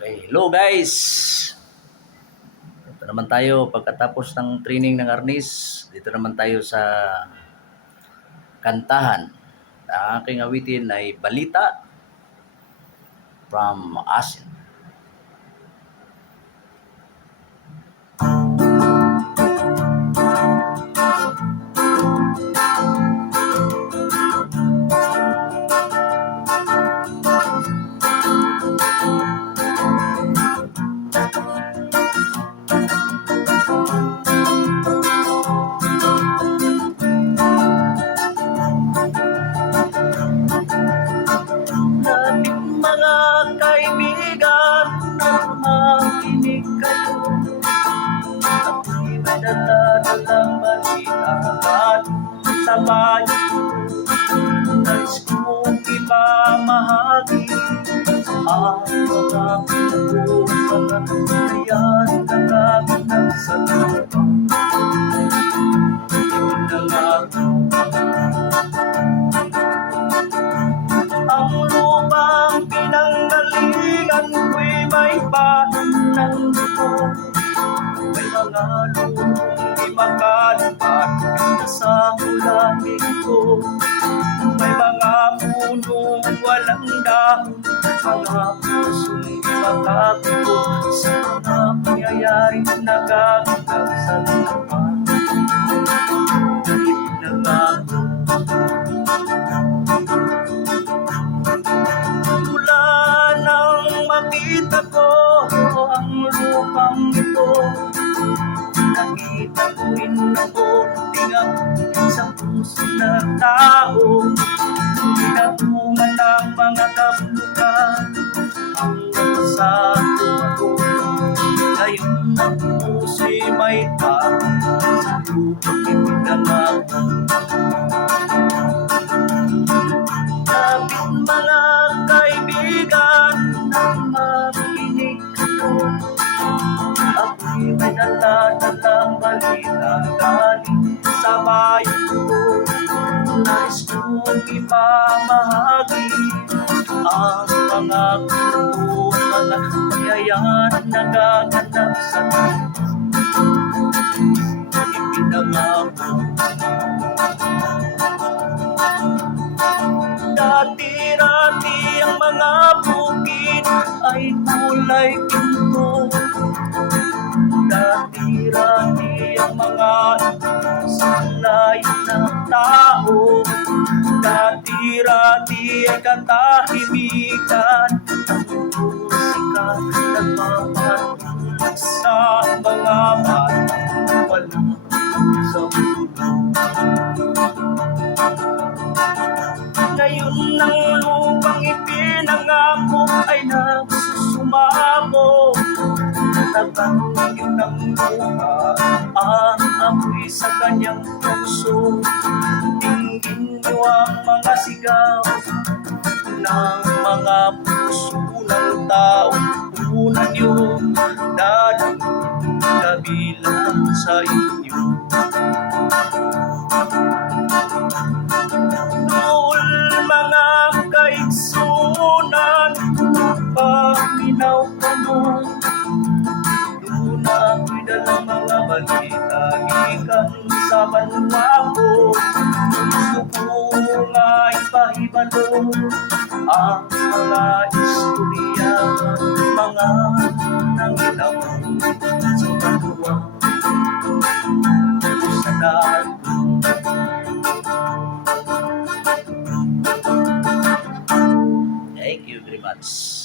Okay, hello guys! Ito naman tayo pagkatapos ng training ng Arnis. Dito naman tayo sa kantahan. Ang aking awitin ay Balita from Asin. Lapit mga kaibigan, makinig kayo. Ako'y may dala-dalang balita at sabay. Nais kong ipamahagi ang mga pinag-uusapan kaya't nakaganap sa lupa. Pinangako ang lupang pinanggalingan ko'y may bahan ng dugo. May mga lumong di makalipat sa hulagin ko. May mga punong walang dahon, mga pusong di makapiko sa mga pangyayaring nagaganap sa lupa. Ipinangako mula nang makita ko ang lupang ito. Nakita ko rin ako tingak sa puso ng tao. Pinatungan ng mga kabulukan hanggang sa tumago. Ngayon ang puso'y may tao sa lupang ipinangako. Lapit mga kaibigan, makinig kayo. Ako'y may dala-dalang balita galing sa bayan ko. Nais kong ipamahagi ang mga kwento, mga pangyayari nagaganap sa lupa. Ipinangako dati-rati ang mga bukid ay kulay pinto. Dati-rati ang mga sanay ng tao. Dati-rati ay katahimikan. Ang musika nagpapatulog sa mga batang walang sa mundo. Ngayon ng lupang ipinangako ay nagsusumamo. Nagpangingin ng lupa ang apoy sa kanyang puso. Tingin niyo ang mga sigaw ng mga puso ng tao. Una niyo dalang kabilang sa inyo. Noon mga kaigsunan, paminaw ka mo. Doon ako'y dalang mga balita ikan sa banwa ko. Gusto ko nga ipahibalo ang mga istorya, mga nangilaw sa banwa sa dato. Thank you very much.